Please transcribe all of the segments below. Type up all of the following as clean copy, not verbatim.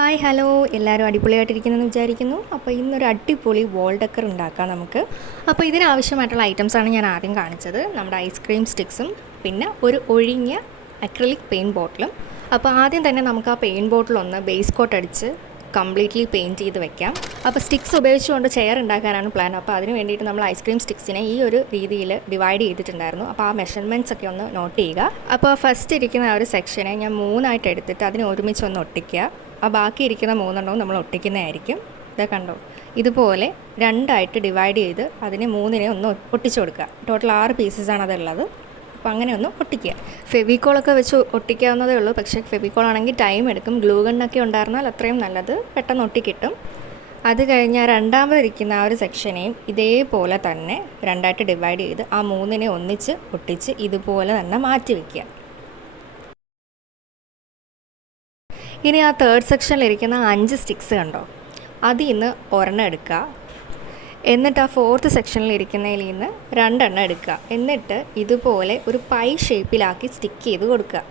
Hi hello എല്ലാവരും അടിപൊളിയായിട്ടിരിക്കുന്നെന്ന് വിചാരിക്കുന്നു. അപ്പോൾ ഇന്നൊരു അടിപൊളി വോൾ ഡെക്കർ ഉണ്ടാക്കാം നമുക്ക്. അപ്പോൾ ഇതിനാവശ്യമായിട്ടുള്ള ഐറ്റംസാണ് ഞാൻ ആദ്യം കാണിച്ചത്. നമ്മുടെ ഐസ്ക്രീം സ്റ്റിക്സും പിന്നെ ഒരു ഒഴിഞ്ഞ അക്രിലിക് പെയിൻറ്റ് ബോട്ടിലും. അപ്പോൾ ആദ്യം തന്നെ നമുക്ക് ആ പെയിൻറ്റ് ബോട്ടിലൊന്ന് ബേസ് കോട്ട് അടിച്ച് കംപ്ലീറ്റ്ലി പെയിൻറ്റ് ചെയ്ത് വെക്കാം. അപ്പോൾ സ്റ്റിക്സ് ഉപയോഗിച്ചുകൊണ്ട് ചെയർ ഉണ്ടാക്കാനാണ് പ്ലാൻ. അപ്പോൾ അതിന് വേണ്ടിയിട്ട് നമ്മൾ ഐസ്ക്രീം സ്റ്റിക്സിനെ ഈ ഒരു രീതിയിൽ ഡിവൈഡ് ചെയ്തിട്ടുണ്ടായിരുന്നു. അപ്പോൾ ആ മെഷർമെൻറ്റ്സ് ഒക്കെ ഒന്ന് നോട്ട് ചെയ്യുക. അപ്പോൾ ഫസ്റ്റ് ഇരിക്കുന്ന ആ ഒരു സെക്ഷനെ ഞാൻ 3 എടുത്തിട്ട് അതിനെ ഒരുമിച്ച് ഒന്ന് ഒട്ടിക്കുക. ആ ബാക്കി ഇരിക്കുന്ന 3 നമ്മൾ ഒട്ടിക്കുന്നതായിരിക്കും. ഇതാ കണ്ടോ, ഇതുപോലെ 2 ഡിവൈഡ് ചെയ്ത് അതിനെ 3 ഒന്ന് ഒട്ടിച്ചു കൊടുക്കുക. ടോട്ടൽ 6 പീസസാണ് അതുള്ളത്. അപ്പോൾ അങ്ങനെ ഒന്ന് ഒട്ടിക്കുക. ഫെവിക്കോളൊക്കെ വെച്ച് ഒട്ടിക്കാവുന്നതേ ഉള്ളൂ. പക്ഷേ ഫെവിക്കോൾ ആണെങ്കിൽ ടൈം എടുക്കും. ഗ്ലൂ ഗണ്ണൊക്കെ ഉണ്ടായിരുന്നാൽ അത്രയും നല്ലത്, പെട്ടെന്ന് ഒട്ടിക്കിട്ടും. അത് കഴിഞ്ഞാൽ രണ്ടാമതിരിക്കുന്ന ആ ഒരു സെക്ഷനെയും ഇതേപോലെ തന്നെ 2 ഡിവൈഡ് ചെയ്ത് ആ 3 ഒന്നിച്ച് ഒട്ടിച്ച് ഇതുപോലെ തന്നെ മാറ്റി വയ്ക്കുക. ഇനി ആ തേർഡ് സെക്ഷനിലിരിക്കുന്ന 5 സ്റ്റിക്സ് കണ്ടോ, അതിൽ നിന്ന് ഒരെണ്ണം എടുക്കുക. എന്നിട്ട് ആ ഫോർത്ത് സെക്ഷനിലിരിക്കുന്നതിൽ നിന്ന് 2 എടുക്കുക. എന്നിട്ട് ഇതുപോലെ ഒരു പൈ ഷേപ്പിലാക്കി സ്റ്റിക്ക് ചെയ്ത് കൊടുക്കുക.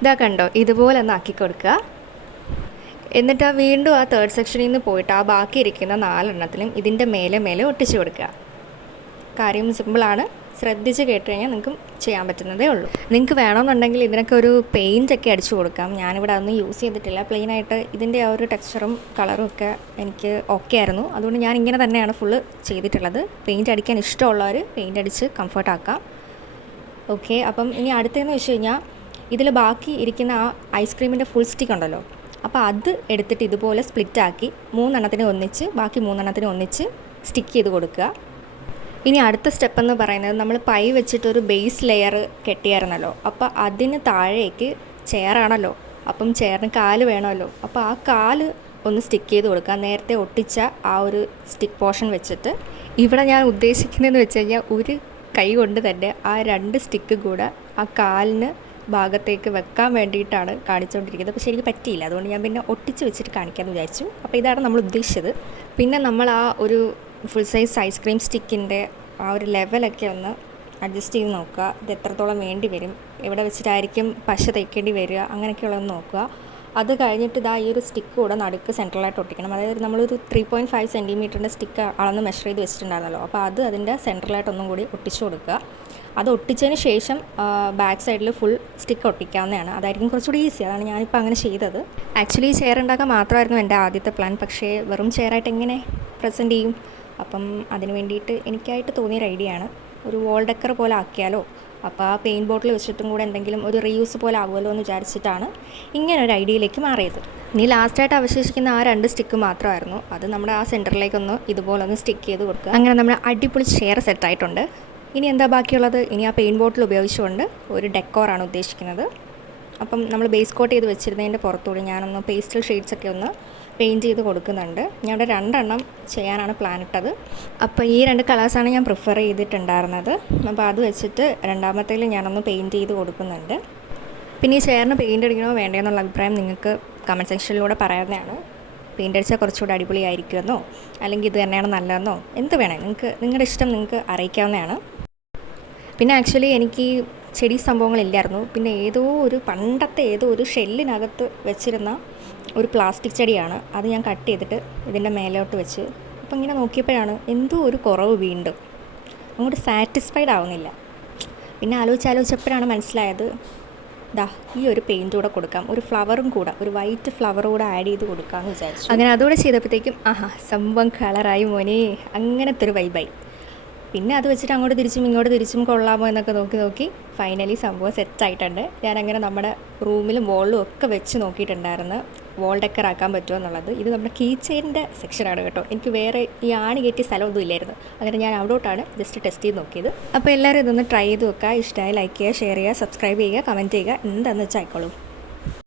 ഇതാ കണ്ടോ, ഇതുപോലെ ഒന്ന് ആക്കി കൊടുക്കുക. എന്നിട്ട് വീണ്ടും ആ തേർഡ് സെക്ഷനിൽ നിന്ന് പോയിട്ട് ആ ബാക്കി ഇരിക്കുന്ന 4 ഇതിൻ്റെ മേലെ ഒട്ടിച്ചു കൊടുക്കുക. കാര്യം സിമ്പിളാണ്, ശ്രദ്ധിച്ച് കേട്ട് കഴിഞ്ഞാൽ നിങ്ങൾക്ക് ചെയ്യാൻ പറ്റുന്നതേ ഉള്ളൂ. നിങ്ങൾക്ക് വേണമെന്നുണ്ടെങ്കിൽ ഇതിനൊക്കെ ഒരു പെയിൻ്റ് ഒക്കെ അടിച്ചു കൊടുക്കാം. ഞാനിവിടെ അതൊന്നും യൂസ് ചെയ്തിട്ടില്ല. പ്ലെയിനായിട്ട് ഇതിൻ്റെ ആ ഒരു ടെക്സ്ചറും കളറും ഒക്കെ എനിക്ക് ഓക്കെ ആയിരുന്നു. അതുകൊണ്ട് ഞാൻ ഇങ്ങനെ തന്നെയാണ് ഫുള്ള് ചെയ്തിട്ടുള്ളത്. പെയിൻറ്റ് അടിക്കാൻ ഇഷ്ടമുള്ളവർ പെയിൻ്റ് അടിച്ച് കംഫർട്ടാക്കാം. ഓക്കെ, അപ്പം ഇനി അടുത്തതെന്ന് വെച്ച് കഴിഞ്ഞാൽ ഇതിൽ ബാക്കി ഇരിക്കുന്ന ആ ഐസ്ക്രീമിൻ്റെ ഫുൾ സ്റ്റിക്ക് ഉണ്ടല്ലോ, അപ്പോൾ അത് എടുത്തിട്ട് ഇതുപോലെ സ്പ്ലിറ്റാക്കി 3 ഒന്നിച്ച് ബാക്കി 3 ഒന്നിച്ച് സ്റ്റിക്ക് ചെയ്ത് കൊടുക്കുക. ഇനി അടുത്ത സ്റ്റെപ്പ് എന്ന് പറയുന്നത്, നമ്മൾ പൈ വെച്ചിട്ടൊരു ബേസ് ലെയർ കെട്ടിയായിരുന്നല്ലോ, അപ്പോൾ അതിന് താഴേക്ക് ചെയറാണല്ലോ, അപ്പം ചെയറിന് കാല് വേണമല്ലോ. അപ്പോൾ ആ കാല് ഒന്ന് സ്റ്റിക്ക് ചെയ്ത് കൊടുക്കുക. നേരത്തെ ഒട്ടിച്ച ആ ഒരു സ്റ്റിക്ക് പോർഷൻ വെച്ചിട്ട്. ഇവിടെ ഞാൻ ഉദ്ദേശിക്കുന്നതെന്ന് വെച്ച് കഴിഞ്ഞാൽ ഒരു കൈ കൊണ്ട് തന്നെ ആ 2 സ്റ്റിക്ക് കൂടെ ആ കാലിന് ഭാഗത്തേക്ക് വെക്കാൻ വേണ്ടിയിട്ടാണ് കാണിച്ചുകൊണ്ടിരിക്കുന്നത്. പക്ഷേ എനിക്ക് പറ്റിയില്ല. അതുകൊണ്ട് ഞാൻ പിന്നെ ഒട്ടിച്ച് വെച്ചിട്ട് കാണിക്കാമെന്ന് വിചാരിച്ചു. അപ്പോൾ ഇതാണ് നമ്മൾ ഉദ്ദേശിച്ചത്. പിന്നെ നമ്മൾ ആ ഒരു ഫുൾ സൈസ് ഐസ്ക്രീം സ്റ്റിക്കിൻ്റെ ആ ഒരു ലെവലൊക്കെ ഒന്ന് അഡ്ജസ്റ്റ് ചെയ്ത് നോക്കുക. ഇത് എത്രത്തോളം വേണ്ടി വരും, എവിടെ വെച്ചിട്ടായിരിക്കും പശ തേക്കേണ്ടി വരിക, അങ്ങനെയൊക്കെയുള്ളതൊന്ന് നോക്കുക. അത് കഴിഞ്ഞിട്ട് ഈ ഒരു സ്റ്റിക്ക് കൂടെ നടുക്ക് സെൻട്രലായിട്ട് ഒട്ടിക്കണം. അതായത് നമ്മളൊരു 3.5 സെൻറ്റിമീറ്ററിൻ്റെ സ്റ്റിക്ക് അളന്ന് മെഷർ ചെയ്ത് വെച്ചിട്ടുണ്ടായിരുന്നല്ലോ, അപ്പോൾ അത് അതിൻ്റെ സെൻട്രലായിട്ട് ഒന്നും കൂടി ഒട്ടിച്ചു കൊടുക്കുക. അത് ഒട്ടിച്ചതിന് ശേഷം ബാക്ക് സൈഡിൽ ഫുൾ സ്റ്റിക്ക് ഒട്ടിക്കാവുന്നതാണ്. അതായിരിക്കും കുറച്ചുകൂടി ഈസി. അതാണ് ഞാനിപ്പോൾ അങ്ങനെ ചെയ്തത്. ആക്ച്വലി ചെയർ ഉണ്ടാക്കാൻ മാത്രമായിരുന്നു എൻ്റെ ആദ്യത്തെ പ്ലാൻ. പക്ഷേ വെറും ചെയറായിട്ട് എങ്ങനെ പ്രസൻറ്റ് ചെയ്യും? അപ്പം അതിന് വേണ്ടിയിട്ട് എനിക്കായിട്ട് തോന്നിയൊരു ഐഡിയ ആണ്, ഒരു വോൾ ഡെക്കർ പോലെ ആക്കിയാലോ. അപ്പോൾ ആ പെയിൻറ്റ് ബോട്ടിൽ വെച്ചിട്ടും കൂടെ എന്തെങ്കിലും ഒരു റീയൂസ് പോലെ ആകുമല്ലോ എന്ന് വിചാരിച്ചിട്ടാണ് ഇങ്ങനെ ഒരു ഐഡിയയിലേക്ക് മാറിയത്. ഇനി ലാസ്റ്റായിട്ട് അവശേഷിക്കുന്ന ആ 2 സ്റ്റിക്ക് മാത്രമായിരുന്നു. അത് നമ്മുടെ ആ സെൻറ്ററിലേക്കൊന്ന് ഇതുപോലെ ഒന്ന് സ്റ്റിക്ക് ചെയ്ത് കൊടുക്കുക. അങ്ങനെ നമ്മുടെ അടിപൊളി ചെയർ സെറ്റായിട്ടുണ്ട്. ഇനി എന്താ ബാക്കിയുള്ളത്? ഇനി ആ പെയിൻറ്റ് ബോട്ടിൽ ഉപയോഗിച്ചുകൊണ്ട് ഒരു ഡെക്കോറാണ് ഉദ്ദേശിക്കുന്നത്. അപ്പം നമ്മൾ ബേസ് കോട്ട് ചെയ്ത് വെച്ചിരുന്നതിൻ്റെ പുറത്തുകൂടി ഞാനൊന്ന് പേസ്റ്റൽ ഷെയ്ഡ്സൊക്കെ ഒന്ന് പെയിൻറ്റ് ചെയ്ത് കൊടുക്കുന്നുണ്ട്. ഞാൻ 2 ചെയ്യാനാണ് പ്ലാൻ ഇട്ടത്. അപ്പോൾ ഈ 2 കളേഴ്സാണ് ഞാൻ പ്രിഫർ ചെയ്തിട്ടുണ്ടായിരുന്നത്. അപ്പോൾ അത് വെച്ചിട്ട് രണ്ടാമത്തേൽ ഞാനൊന്ന് പെയിൻറ്റ് ചെയ്ത് കൊടുക്കുന്നുണ്ട്. പിന്നെ ഈ ചെയറിന് പെയിൻറ്റ് അടിക്കണോ വേണ്ടയോ എന്നുള്ള അഭിപ്രായം നിങ്ങൾക്ക് കമൻറ്റ് സെക്ഷനിലൂടെ പറയാവുന്നതാണ്. പെയിൻറ്റ് അടിച്ചാൽ കുറച്ചുകൂടി അടിപൊളിയായിരിക്കുമെന്നോ അല്ലെങ്കിൽ ഇത് തന്നെയാണ് നല്ലതെന്നോ എന്ത് വേണേ നിങ്ങൾക്ക് നിങ്ങളുടെ ഇഷ്ടം നിങ്ങൾക്ക് അറിയിക്കാവുന്നതാണ്. പിന്നെ ആക്ച്വലി എനിക്ക് ചെടി സംഭവങ്ങളില്ലായിരുന്നു. പിന്നെ പണ്ടത്തെ ഏതോ ഒരു ഷെല്ലിനകത്ത് വെച്ചിരുന്ന ഒരു പ്ലാസ്റ്റിക് ചെടിയാണ്. അത് ഞാൻ കട്ട് ചെയ്തിട്ട് ഇതിൻ്റെ മേലോട്ട് വെച്ച് അപ്പം ഇങ്ങനെ നോക്കിയപ്പോഴാണ് എന്തോ ഒരു കുറവ്, വീണ്ടും അങ്ങോട്ട് സാറ്റിസ്ഫൈഡ് ആവുന്നില്ല. പിന്നെ ആലോചിച്ചപ്പോഴാണ് മനസ്സിലായത്, ഈ ഒരു പെയിൻറ്റ് കൂടെ കൊടുക്കാം, ഒരു ഫ്ലവറും കൂടെ, ഒരു വൈറ്റ് ഫ്ലവർ കൂടെ ആഡ് ചെയ്ത് കൊടുക്കാമെന്ന് വിചാരിച്ചു. അങ്ങനെ അതുകൂടെ ചെയ്തപ്പോഴത്തേക്കും സംഭവം കളറായി മോനെ, അങ്ങനത്തെ ഒരു വൈബായി. പിന്നെ അത് വെച്ചിട്ട് അങ്ങോട്ട് തിരിച്ചും ഇങ്ങോട്ട് തിരിച്ചും കൊള്ളാമോ എന്നൊക്കെ നോക്കി ഫൈനലി സംഭവം സെറ്റായിട്ടുണ്ട്. ഞാനങ്ങനെ നമ്മുടെ റൂമിലും വോളിലും ഒക്കെ വെച്ച് നോക്കിയിട്ടുണ്ടായിരുന്നു വോൾ ഡെക്കർ ആക്കാൻ പറ്റുമോ എന്നുള്ളത്. ഇത് നമ്മുടെ കീ ചെയിനിൻ്റെ സെക്ഷനാണ് കേട്ടോ. എനിക്ക് വേറെ ഈ ആണി കയറ്റിയ സ്ഥലമൊന്നും ഇല്ലായിരുന്നു. അങ്ങനെ ഞാൻ അവിടോട്ടാണ് ജസ്റ്റ് ടെസ്റ്റ് ചെയ്ത് നോക്കിയത്. അപ്പോൾ എല്ലാവരും ഇതൊന്ന് ട്രൈ ചെയ്ത് നോക്കുക. ഇഷ്ടമായി ലൈക്ക് ചെയ്യുക, ഷെയർ ചെയ്യുക, സബ്സ്ക്രൈബ് ചെയ്യുക, കമൻറ്റ് ചെയ്യുക, എന്താണെന്ന് വെച്ചാൽ ആയിക്കോളൂ.